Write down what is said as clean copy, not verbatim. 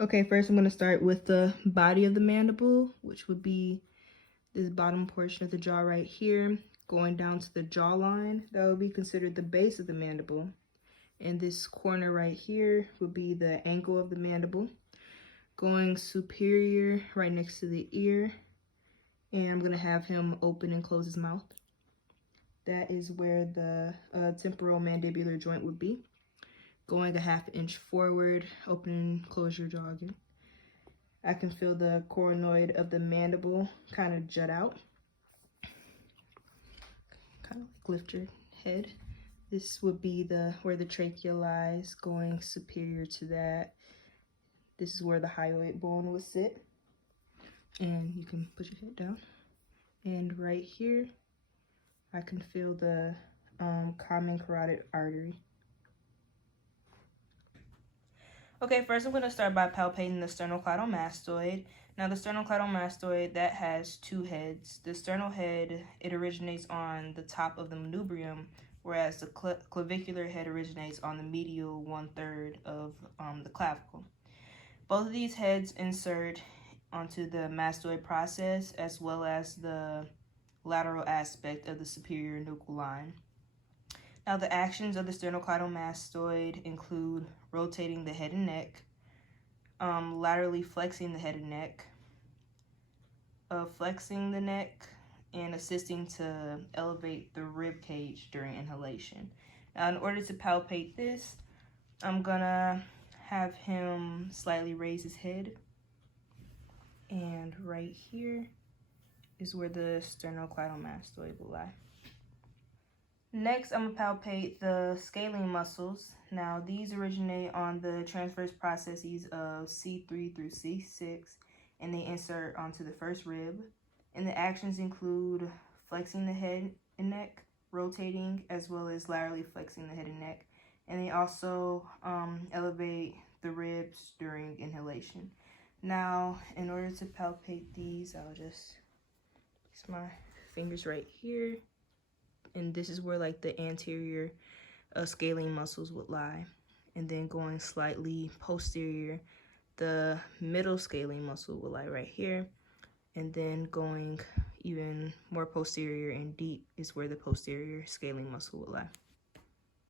Okay, first I'm going to start with the body of the mandible, which would be this bottom portion of the jaw right here, going down to the jawline. That would be considered the base of the mandible. And this corner right here would be the angle of the mandible, going superior right next to the ear. And I'm going to have him open and close his mouth. That is where the temporal mandibular joint would be. Going a ½ inch forward, open and close your jaw again. I can feel the coronoid of the mandible kind of jut out. Kind of like lift your head. This would be where the trachea lies, going superior to that. This is where the hyoid bone would sit. And you can put your head down. And right here, I can feel the common carotid artery. Okay, first I'm going to start by palpating the sternocleidomastoid. Now the sternocleidomastoid, that has two heads. The sternal head, it originates on the top of the manubrium, whereas the clavicular head originates on the medial 1/3 of the clavicle. Both of these heads insert onto the mastoid process, as well as the lateral aspect of the superior nuchal line. Now the actions of the sternocleidomastoid include rotating the head and neck, laterally flexing the head and neck, flexing the neck, and assisting to elevate the rib cage during inhalation. Now in order to palpate this, I'm gonna have him slightly raise his head, and right here is where the sternocleidomastoid will lie. Next, I'm going to palpate the scalene muscles. Now, these originate on the transverse processes of C3 through C6, and they insert onto the first rib. And the actions include flexing the head and neck, rotating, as well as laterally flexing the head and neck. And they also elevate the ribs during inhalation. Now, in order to palpate these, I'll just place my fingers right here. And this is where like the anterior scalene muscles would lie. And then going slightly posterior, the middle scalene muscle will lie right here. And then going even more posterior and deep is where the posterior scalene muscle will lie.